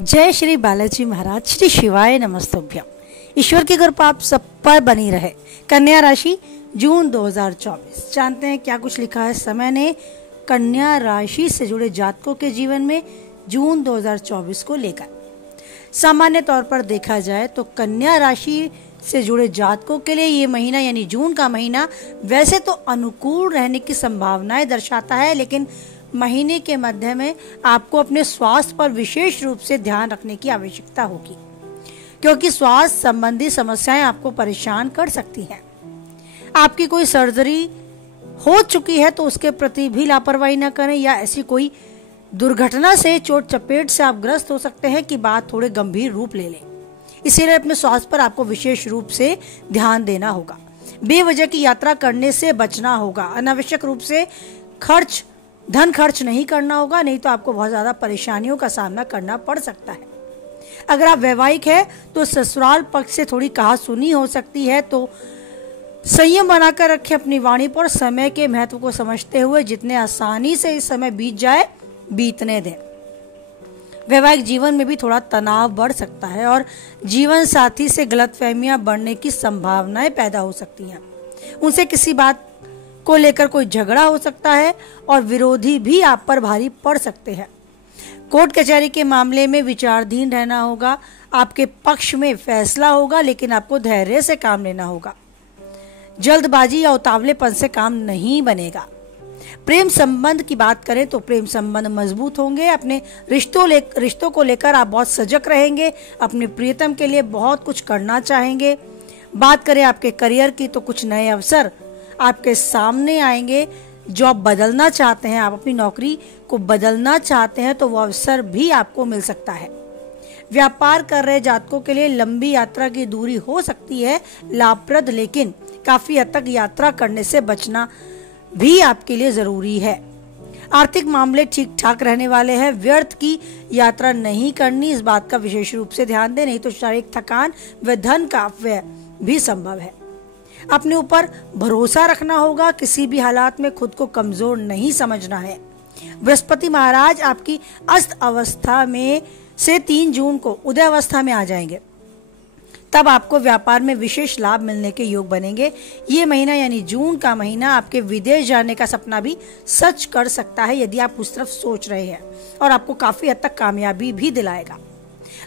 जय श्री बालाजी महाराज, श्री शिवाय नमस्तुभ्यम। ईश्वर की कृपा आप सब पर बनी रहे। कन्या राशि जून 2024। जानते हैं क्या कुछ लिखा है समय ने कन्या राशि से जुड़े जातकों के जीवन में जून 2024 को लेकर। सामान्य तौर पर देखा जाए तो कन्या राशि से जुड़े जातकों के लिए ये महीना यानी जून का महीना वैसे तो अनुकूल रहने की संभावनाएं दर्शाता है, लेकिन महीने के मध्य में आपको अपने स्वास्थ्य पर विशेष रूप से ध्यान रखने की आवश्यकता होगी, क्योंकि स्वास्थ्य संबंधी समस्याएं आपको परेशान कर सकती हैं। आपकी कोई सर्जरी हो चुकी है तो उसके प्रति भी लापरवाही न करें, या ऐसी कोई दुर्घटना से चोट चपेट से आप ग्रस्त हो सकते हैं कि बात थोड़े गंभीर रूप ले लें। इसीलिए अपने स्वास्थ्य पर आपको विशेष रूप से ध्यान देना होगा। बेवजह की यात्रा करने से बचना होगा। अनावश्यक रूप से धन खर्च नहीं करना होगा, नहीं तो आपको बहुत ज्यादा परेशानियों का सामना करना पड़ सकता है। अगर आप वैवाहिक है तो ससुराल पक्ष से थोड़ी कहासुनी हो सकती है, तो संयम बनाकर रखें अपनी वाणी पर। समय के महत्व को समझते हुए जितने आसानी से इस समय बीत जाए बीतने दें। वैवाहिक जीवन में भी थोड़ा तनाव बढ़ सकता है और जीवन साथी से गलतफहमियां बढ़ने की संभावनाएं पैदा हो सकती हैं। उनसे किसी बात को लेकर कोई झगड़ा हो सकता है और विरोधी भी आप पर भारी पड़ सकते हैं। कोर्ट कचहरी के मामले में विचाराधीन रहना होगा। आपके पक्ष में फैसला होगा, लेकिन आपको धैर्य से काम लेना होगा। जल्दबाजी या उतावलेपन से काम नहीं बनेगा। प्रेम संबंध की बात करें तो प्रेम संबंध मजबूत होंगे। अपने रिश्तों को लेकर आप बहुत सजग रहेंगे। अपने प्रियतम के लिए बहुत कुछ करना चाहेंगे। बात करें आपके करियर की तो कुछ नए अवसर आपके सामने आएंगे। जॉब बदलना चाहते हैं, आप अपनी नौकरी को बदलना चाहते हैं तो वो अवसर भी आपको मिल सकता है। व्यापार कर रहे जातकों के लिए लंबी यात्रा की दूरी हो सकती है लाभप्रद, लेकिन काफी हद तक यात्रा करने से बचना भी आपके लिए जरूरी है। आर्थिक मामले ठीक ठाक रहने वाले हैं। व्यर्थ की यात्रा नहीं करनी, इस बात का विशेष रूप से ध्यान दें, नहीं तो शारीरिक थकान व धन का अपव्यय भी संभव है। अपने ऊपर भरोसा रखना होगा। किसी भी हालात में खुद को कमजोर नहीं समझना है। बृहस्पति महाराज आपकी अस्त अवस्था में से 3 जून को उदय अवस्था में आ जाएंगे। तब आपको व्यापार में विशेष लाभ मिलने के योग बनेंगे। ये महीना यानी जून का महीना आपके विदेश जाने का सपना भी सच कर सकता है, यदि आप उस तरफ सोच रहे हैं, और आपको काफी हद तक कामयाबी भी दिलाएगा।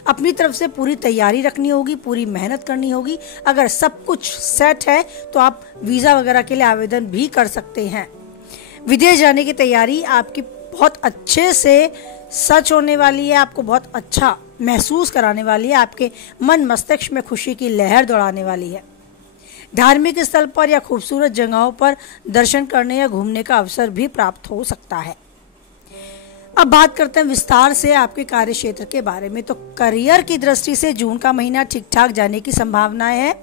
अपनी तरफ से पूरी तैयारी रखनी होगी, पूरी मेहनत करनी होगी। अगर सब कुछ सेट है तो आप वीजा वगैरह के लिए आवेदन भी कर सकते हैं। विदेश जाने की तैयारी आपकी बहुत अच्छे से सच होने वाली है। आपको बहुत अच्छा महसूस कराने वाली है। आपके मन मस्तिष्क में खुशी की लहर दौड़ाने वाली है। धार्मिक स्थल पर या खूबसूरत जगहों पर दर्शन करने या घूमने का अवसर भी प्राप्त हो सकता है। अब बात करते हैं विस्तार से आपके कार्य क्षेत्र के बारे में। तो करियर की दृष्टि से जून का महीना ठीक ठाक जाने की संभावनाएं है।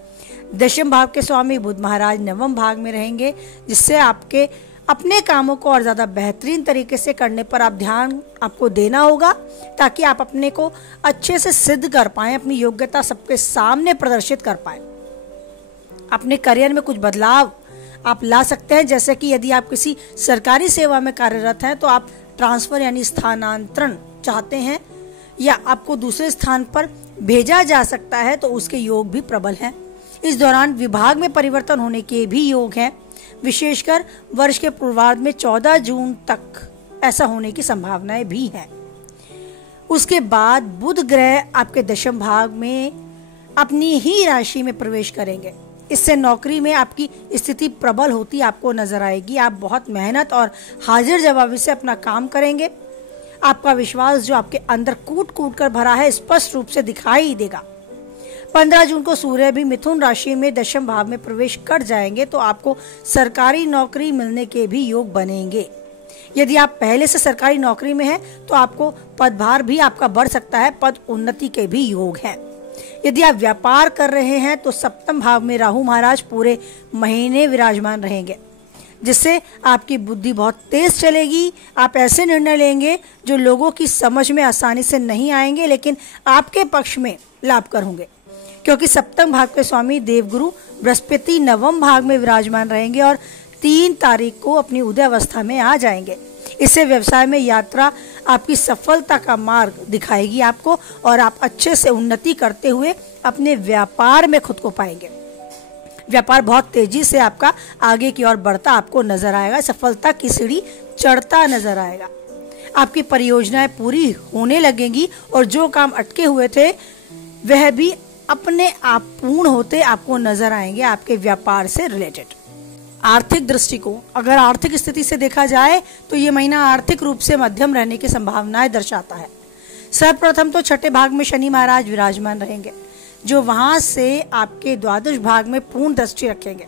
दशम भाव के स्वामी बुध महाराज नवम भाग में रहेंगे, जिससे आपके अपने कामों को और ज्यादा बेहतरीन तरीके से करने पर आप ध्यान आपको देना होगा, ताकि आप अपने को अच्छे से सिद्ध कर पाएं, अपनी योग्यता सबके सामने प्रदर्शित कर पाएं। अपने करियर में कुछ बदलाव आप ला सकते हैं, जैसे कि यदि आप किसी सरकारी सेवा में कार्यरत हैं तो आप ट्रांसफर यानी स्थानांतरण चाहते हैं, या आपको दूसरे स्थान पर भेजा जा सकता है तो उसके योग भी प्रबल हैं। इस दौरान विभाग में परिवर्तन होने के भी योग हैं। विशेषकर वर्ष के पूर्वार्ध में 14 जून तक ऐसा होने की संभावनाएं भी हैं। उसके बाद बुध ग्रह आपके दशम भाग में अपनी ही राशि में प्रवेश करेंगे। इससे नौकरी में आपकी स्थिति प्रबल होती आपको नजर आएगी। आप बहुत मेहनत और हाजिर जवाबी से अपना काम करेंगे। आपका विश्वास जो आपके अंदर कूट कूट कर भरा है स्पष्ट रूप से दिखाई देगा। 15 जून को सूर्य भी मिथुन राशि में दशम भाव में प्रवेश कर जाएंगे, तो आपको सरकारी नौकरी मिलने के भी योग बनेंगे। यदि आप पहले से सरकारी नौकरी में हैं तो आपको पदभार भी आपका बढ़ सकता है। पद उन्नति के भी योग हैं। यदि आप व्यापार कर रहे हैं तो सप्तम भाव में राहु महाराज पूरे महीने विराजमान रहेंगे, जिससे आपकी बुद्धि बहुत तेज चलेगी। आप ऐसे निर्णय लेंगे जो लोगों की समझ में आसानी से नहीं आएंगे, लेकिन आपके पक्ष में लाभकर होंगे, क्योंकि सप्तम भाव के स्वामी देवगुरु बृहस्पति नवम भाग में विराजमान रहेंगे और 3 तारीख को अपनी उदय अवस्था में आ जाएंगे। इससे व्यवसाय में यात्रा आपकी सफलता का मार्ग दिखाएगी आपको, और आप अच्छे से उन्नति करते हुए अपने व्यापार में खुद को पाएंगे। व्यापार बहुत तेजी से आपका आगे की ओर बढ़ता आपको नजर आएगा, सफलता की सीढ़ी चढ़ता नजर आएगा। आपकी परियोजनाएं पूरी होने लगेंगी और जो काम अटके हुए थे वह भी अपने आप पूर्ण होते आपको नजर आएंगे आपके व्यापार से रिलेटेड। आर्थिक दृष्टिकोण, अगर आर्थिक स्थिति से देखा जाए तो ये महीना आर्थिक रूप से मध्यम रहने की संभावनाएं दर्शाता है। सर्वप्रथम तो छठे भाग में शनि महाराज विराजमान रहेंगे, जो वहां से आपके द्वादश भाग में पूर्ण दृष्टि रखेंगे।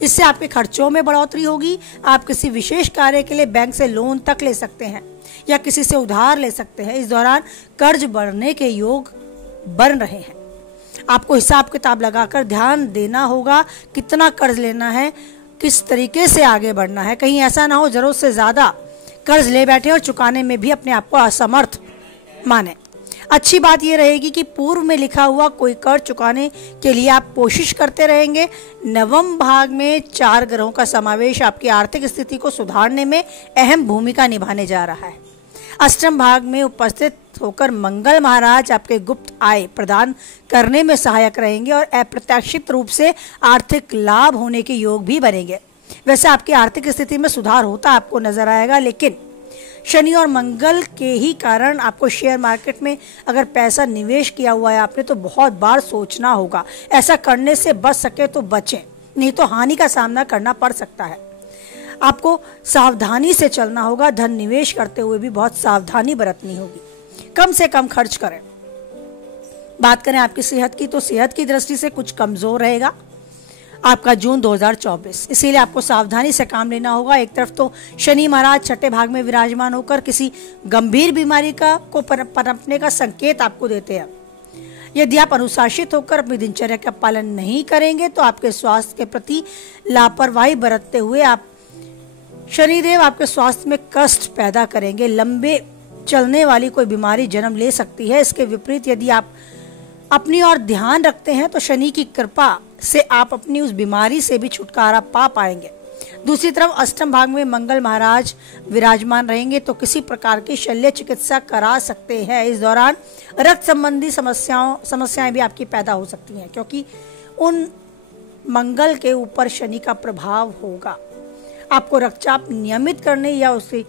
इससे आपके खर्चों में बढ़ोतरी होगी। आप किसी विशेष कार्य के लिए बैंक से लोन तक ले सकते हैं या किसी से उधार ले सकते हैं। इस दौरान कर्ज बढ़ने के योग बन रहे हैं। आपको हिसाब किताब लगाकर ध्यान देना होगा कितना कर्ज लेना है, किस तरीके से आगे बढ़ना है। कहीं ऐसा ना हो जरूरत से ज्यादा कर्ज ले बैठे और चुकाने में भी अपने आप को असमर्थ माने। अच्छी बात यह रहेगी कि पूर्व में लिखा हुआ कोई कर्ज चुकाने के लिए आप कोशिश करते रहेंगे। नवम भाग में 4 ग्रहों का समावेश आपकी आर्थिक स्थिति को सुधारने में अहम भूमिका निभाने जा रहा है। अष्टम भाग में उपस्थित होकर मंगल महाराज आपके गुप्त आय प्रदान करने में सहायक रहेंगे और अप्रत्याशित रूप से आर्थिक लाभ होने के योग भी बनेंगे। वैसे आपकी आर्थिक स्थिति में सुधार होता आपको नजर आएगा, लेकिन शनि और मंगल के ही कारण आपको शेयर मार्केट में अगर पैसा निवेश किया हुआ है आपने तो बहुत बार सोचना होगा। ऐसा करने से बच सके तो बचें, नहीं तो हानि का सामना करना पड़ सकता है। आपको सावधानी से चलना होगा। धन निवेश करते हुए भी बहुत सावधानी बरतनी होगी। कम से कम खर्च करें। बात करें आपकी सेहत की, तो सेहत की दृष्टि से कुछ कमजोर रहेगा आपका जून 2024, इसीलिए आपको सावधानी से काम लेना होगा। एक तरफ तो शनि महाराज छठे भाग में विराजमान होकर किसी गंभीर बीमारी को पनपने का संकेत आपको देते हैं। यदि आप अनुशासित होकर अपनी दिनचर्या का पालन नहीं करेंगे तो आपके स्वास्थ्य के प्रति लापरवाही बरतते हुए शनिदेव आपके स्वास्थ्य में कष्ट पैदा करेंगे। लंबे चलने वाली कोई बीमारी जन्म ले सकती है। इसके विपरीत यदि आप अपनी ओर ध्यान रखते हैं तो शनि की कृपा से आप अपनी उस बीमारी से भी छुटकारा पा पाएंगे। दूसरी तरफ अष्टम भाग में मंगल महाराज विराजमान रहेंगे तो किसी प्रकार की शल्य चिकित्सा करा सकते हैं। इस दौरान रक्त संबंधी समस्याएं भी आपकी पैदा हो सकती हैं, क्योंकि उन मंगल के ऊपर शनि का प्रभाव होगा। आपको रक्तचाप नियमित करने या उसकी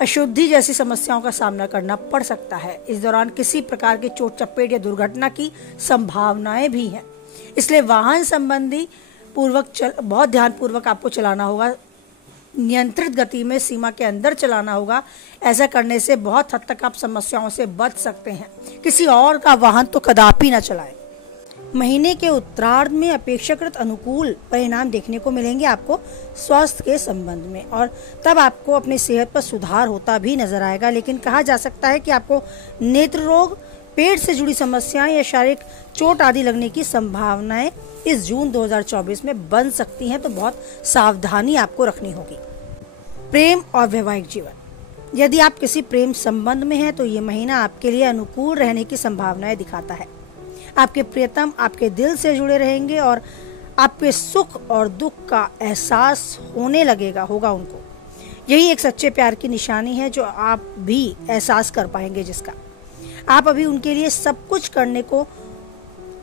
अशुद्धि जैसी समस्याओं का सामना करना पड़ सकता है। इस दौरान किसी प्रकार की चोट चपेट या दुर्घटना की संभावनाएं भी हैं, इसलिए वाहन संबंधी बहुत ध्यानपूर्वक आपको चलाना होगा। नियंत्रित गति में सीमा के अंदर चलाना होगा। ऐसा करने से बहुत हद तक आप समस्याओं से बच सकते हैं। किसी और का वाहन तो कदापि ना चलाएं। महीने के उत्तरार्ध में अपेक्षाकृत अनुकूल परिणाम देखने को मिलेंगे आपको स्वास्थ्य के संबंध में, और तब आपको अपनी सेहत पर सुधार होता भी नजर आएगा। लेकिन कहा जा सकता है कि आपको नेत्र रोग, पेट से जुड़ी समस्याएं या शारीरिक चोट आदि लगने की संभावनाएं इस जून 2024 में बन सकती हैं, तो बहुत सावधानी आपको रखनी होगी। प्रेम और वैवाहिक जीवन, यदि आप किसी प्रेम संबंध में हैं तो ये महीना आपके लिए अनुकूल रहने की संभावनाएं दिखाता है। आपके प्रियतम आपके दिल से जुड़े रहेंगे और आपके सुख और दुख का एहसास होगा उनको। यही एक सच्चे प्यार की निशानी है जो आप भी एहसास कर पाएंगे, जिसका आप अभी उनके लिए सब कुछ करने को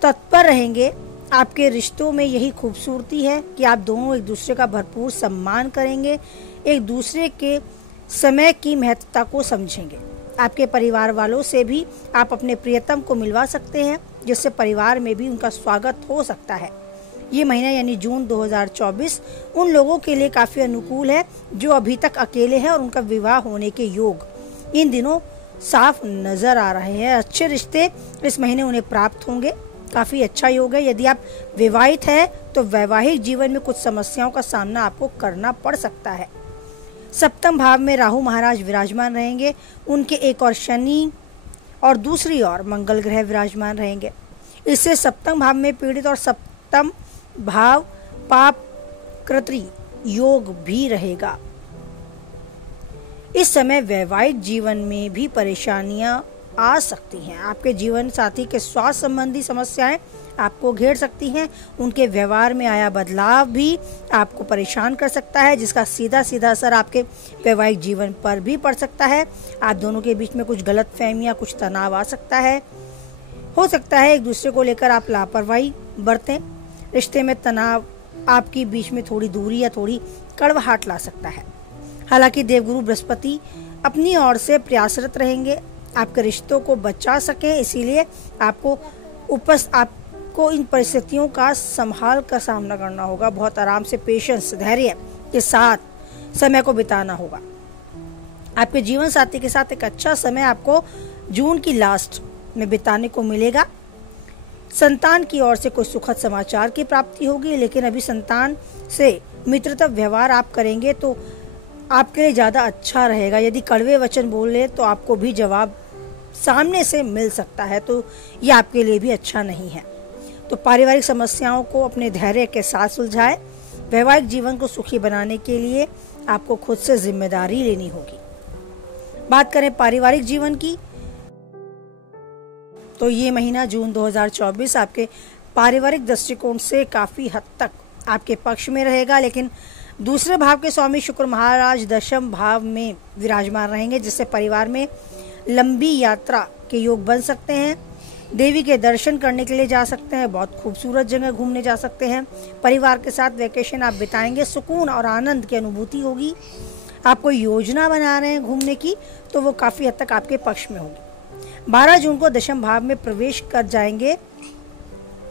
तत्पर रहेंगे। आपके रिश्तों में यही खूबसूरती है कि आप दोनों एक दूसरे का भरपूर सम्मान करेंगे, एक दूसरे के समय की महत्वता को समझेंगे। आपके परिवार वालों से भी आप अपने प्रियतम को मिलवा सकते हैं, जिससे परिवार में भी उनका स्वागत हो सकता है। ये महीना यानी जून 2024 उन लोगों के लिए काफ़ी अनुकूल है जो अभी तक अकेले हैं और उनका विवाह होने के योग इन दिनों साफ नज़र आ रहे हैं। अच्छे रिश्ते इस महीने उन्हें प्राप्त होंगे, काफ़ी अच्छा योग है। यदि आप विवाहित हैं तो वैवाहिक जीवन में कुछ समस्याओं का सामना आपको करना पड़ सकता है। सप्तम भाव में राहु महाराज विराजमान रहेंगे, उनके एक और शनि और दूसरी ओर मंगल ग्रह विराजमान रहेंगे। इससे सप्तम भाव में पीड़ित और सप्तम भाव पाप कृति योग भी रहेगा। इस समय वैवाहिक जीवन में भी परेशानियां आ सकती हैं। आपके जीवन साथी के स्वास्थ्य संबंधी समस्याएं आपको घेर सकती हैं। उनके व्यवहार में आया बदलाव भी आपको परेशान कर सकता है, जिसका सीधा सीधा असर आपके वैवाहिक जीवन पर भी पड़ सकता है। आप दोनों के बीच में कुछ गलतफहमियां, कुछ तनाव आ सकता है। हो सकता है एक दूसरे को लेकर आप लापरवाही बरतें। रिश्ते में तनाव आपके बीच में थोड़ी दूरी या थोड़ी कड़वाहट ला सकता है। हालांकि देवगुरु बृहस्पति अपनी ओर से प्रयासरत रहेंगे आपके रिश्तों को बचा सकें, इसीलिए आपको इन परिस्थितियों का संभाल कर सामना करना होगा। बहुत आराम से, पेशेंस, धैर्य के साथ समय को बिताना होगा। आपके जीवन साथी के साथ एक अच्छा समय आपको जून की लास्ट में बिताने को मिलेगा। संतान की ओर से कोई सुखद समाचार की प्राप्ति होगी, लेकिन अभी संतान से मित्रता व्यवहार आप करेंगे तो आपके लिए ज़्यादा अच्छा रहेगा। यदि कड़वे वचन बोले तो आपको भी जवाब सामने से मिल सकता है, तो ये आपके लिए भी अच्छा नहीं है। तो पारिवारिक समस्याओं को अपने धैर्य के साथ सुलझाएं। वैवाहिक जीवन को सुखी बनाने के लिए आपको खुद से जिम्मेदारी लेनी होगी। बात करें पारिवारिक जीवन की, तो ये महीना जून 2024 आपके पारिवारिक दृष्टिकोण से काफ़ी हद तक आपके पक्ष में रहेगा, लेकिन दूसरे भाव के स्वामी शुक्र महाराज दशम भाव में विराजमान रहेंगे, जिससे परिवार में लंबी यात्रा के योग बन सकते हैं। देवी के दर्शन करने के लिए जा सकते हैं, बहुत खूबसूरत जगह घूमने जा सकते हैं। परिवार के साथ वैकेशन आप बिताएंगे, सुकून और आनंद की अनुभूति होगी। आप कोई योजना बना रहे हैं घूमने की, तो वो काफ़ी हद तक आपके पक्ष में होगी। 12 जून को दशम भाव में प्रवेश कर जाएंगे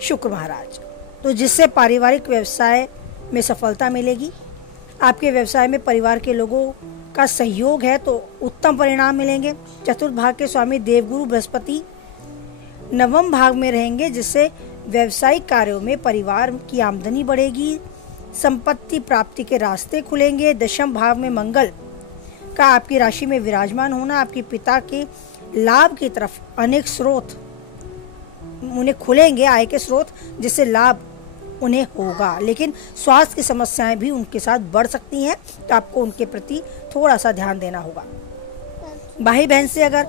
शुक्र महाराज, तो जिससे पारिवारिक व्यवसाय में सफलता मिलेगी। आपके व्यवसाय में परिवार के लोगों का सहयोग है तो उत्तम परिणाम मिलेंगे। चतुर्थ भाव के स्वामी देवगुरु बृहस्पति नवम भाव में रहेंगे, जिससे व्यवसायिक कार्यों में परिवार की आमदनी बढ़ेगी, संपत्ति प्राप्ति के रास्ते खुलेंगे। दशम भाव में मंगल का आपकी राशि में विराजमान होना आपके पिता के लाभ की तरफ अनेक स्रोत उन्हें खुलेंगे, आय के स्रोत, जिससे लाभ उन्हें होगा। लेकिन स्वास्थ्य की समस्याएं भी उनके साथ बढ़ सकती हैं, तो आपको उनके प्रति थोड़ा सा ध्यान देना होगा। भाई बहन से अगर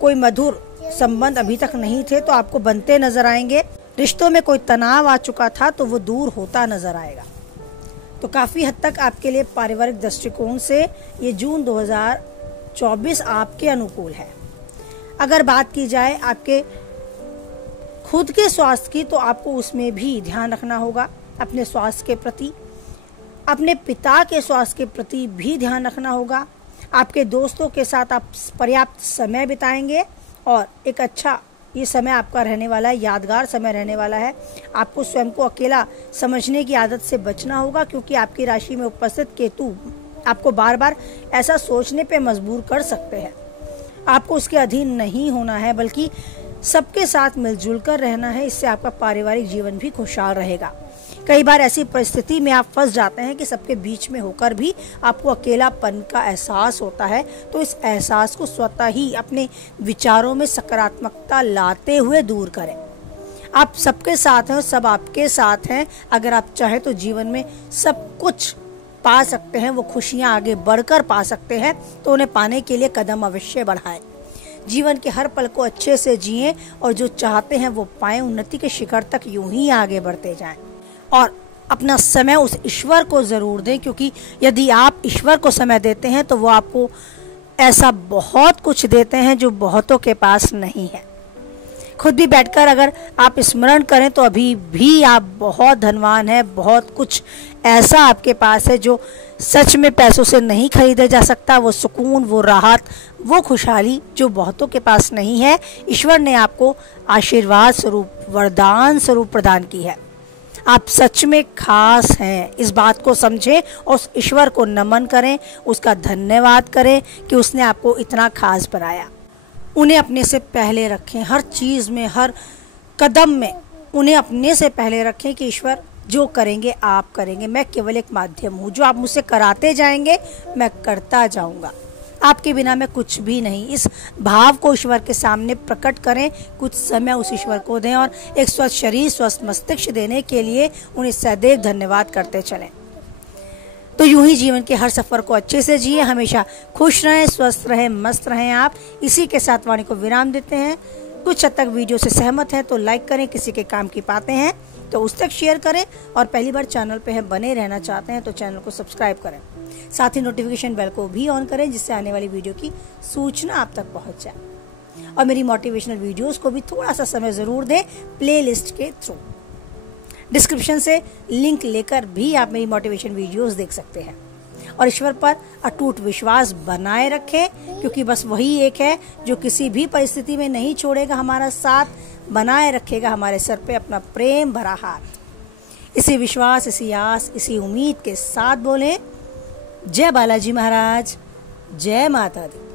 कोई मधुर संबंध अभी तक नहीं थे तो आपको बनते नजर आएंगे। रिश्तों में कोई तनाव आ चुका था तो वो दूर होता नजर आएगा। तो काफ़ी हद तक आपके लिए पारिवारिक दृष्टिकोण से ये जून 2024 आपके अनुकूल है। अगर बात की जाए आपके खुद के स्वास्थ्य की, तो आपको उसमें भी ध्यान रखना होगा। अपने स्वास्थ्य के प्रति, अपने पिता के स्वास्थ्य के प्रति भी ध्यान रखना होगा। आपके दोस्तों के साथ आप पर्याप्त समय बिताएंगे और एक अच्छा ये समय आपका रहने वाला है, यादगार समय रहने वाला है। आपको स्वयं को अकेला समझने की आदत से बचना होगा, क्योंकि आपकी राशि में उपस्थित केतु आपको बार बार ऐसा सोचने पे मजबूर कर सकते हैं। आपको उसके अधीन नहीं होना है, बल्कि सबके साथ मिलजुल कर रहना है। इससे आपका पारिवारिक जीवन भी खुशहाल रहेगा। कई बार ऐसी परिस्थिति में आप फंस जाते हैं कि सबके बीच में होकर भी आपको अकेलापन का एहसास होता है, तो इस एहसास को स्वतः ही अपने विचारों में सकारात्मकता लाते हुए दूर करें। आप सबके साथ हैं, सब आपके साथ हैं। अगर आप चाहें तो जीवन में सब कुछ पा सकते हैं, वो खुशियाँ आगे बढ़कर पा सकते हैं, तो उन्हें पाने के लिए कदम अवश्य बढ़ाएं। जीवन के हर पल को अच्छे से जिएं और जो चाहते हैं वो पाएं। उन्नति के शिखर तक यूं ही आगे बढ़ते जाएं और अपना समय उस ईश्वर को ज़रूर दें, क्योंकि यदि आप ईश्वर को समय देते हैं तो वो आपको ऐसा बहुत कुछ देते हैं जो बहुतों के पास नहीं है। खुद भी बैठकर अगर आप स्मरण करें तो अभी भी आप बहुत धनवान हैं। बहुत कुछ ऐसा आपके पास है जो सच में पैसों से नहीं खरीदा जा सकता। वो सुकून, वो राहत, वो खुशहाली जो बहुतों के पास नहीं है, ईश्वर ने आपको आशीर्वाद स्वरूप, वरदान स्वरूप प्रदान की है। आप सच में खास हैं, इस बात को समझें और उस ईश्वर को नमन करें, उसका धन्यवाद करें कि उसने आपको इतना खास बनाया। उन्हें अपने से पहले रखें, हर चीज़ में, हर कदम में उन्हें अपने से पहले रखें कि ईश्वर जो करेंगे आप करेंगे, मैं केवल एक माध्यम हूँ। जो आप मुझसे कराते जाएंगे मैं करता जाऊँगा, आपके बिना मैं कुछ भी नहीं। इस भाव को ईश्वर के सामने प्रकट करें, कुछ समय उस ईश्वर को दें और एक स्वस्थ शरीर, स्वस्थ मस्तिष्क देने के लिए उन्हें सदैव धन्यवाद करते चलें। तो यूं ही जीवन के हर सफर को अच्छे से जिए, हमेशा खुश रहें, स्वस्थ रहें, मस्त रहें आप। इसी के साथ वाणी को विराम देते हैं। कुछ हद तक वीडियो से सहमत हैं तो लाइक करें, किसी के काम की बातें हैं तो उस तक शेयर करें, और पहली बार चैनल पे हैं बने रहना चाहते हैं तो चैनल को सब्सक्राइब करें। साथ ही नोटिफिकेशन बेल को भी ऑन करें, जिससे आने वाली वीडियो की सूचना आप तक पहुंच जाए। और मेरी मोटिवेशनल वीडियोस को भी थोड़ा सा समय ज़रूर दें प्लेलिस्ट के थ्रू। डिस्क्रिप्शन से लिंक लेकर भी आप मेरी मोटिवेशन वीडियोस देख सकते हैं। और ईश्वर पर अटूट विश्वास बनाए रखें, क्योंकि बस वही एक है जो किसी भी परिस्थिति में नहीं छोड़ेगा हमारा साथ, बनाए रखेगा हमारे सर पे अपना प्रेम भरा हाथ। इसी विश्वास, इसी आस, इसी उम्मीद के साथ बोले जय बालाजी महाराज, जय माता दी।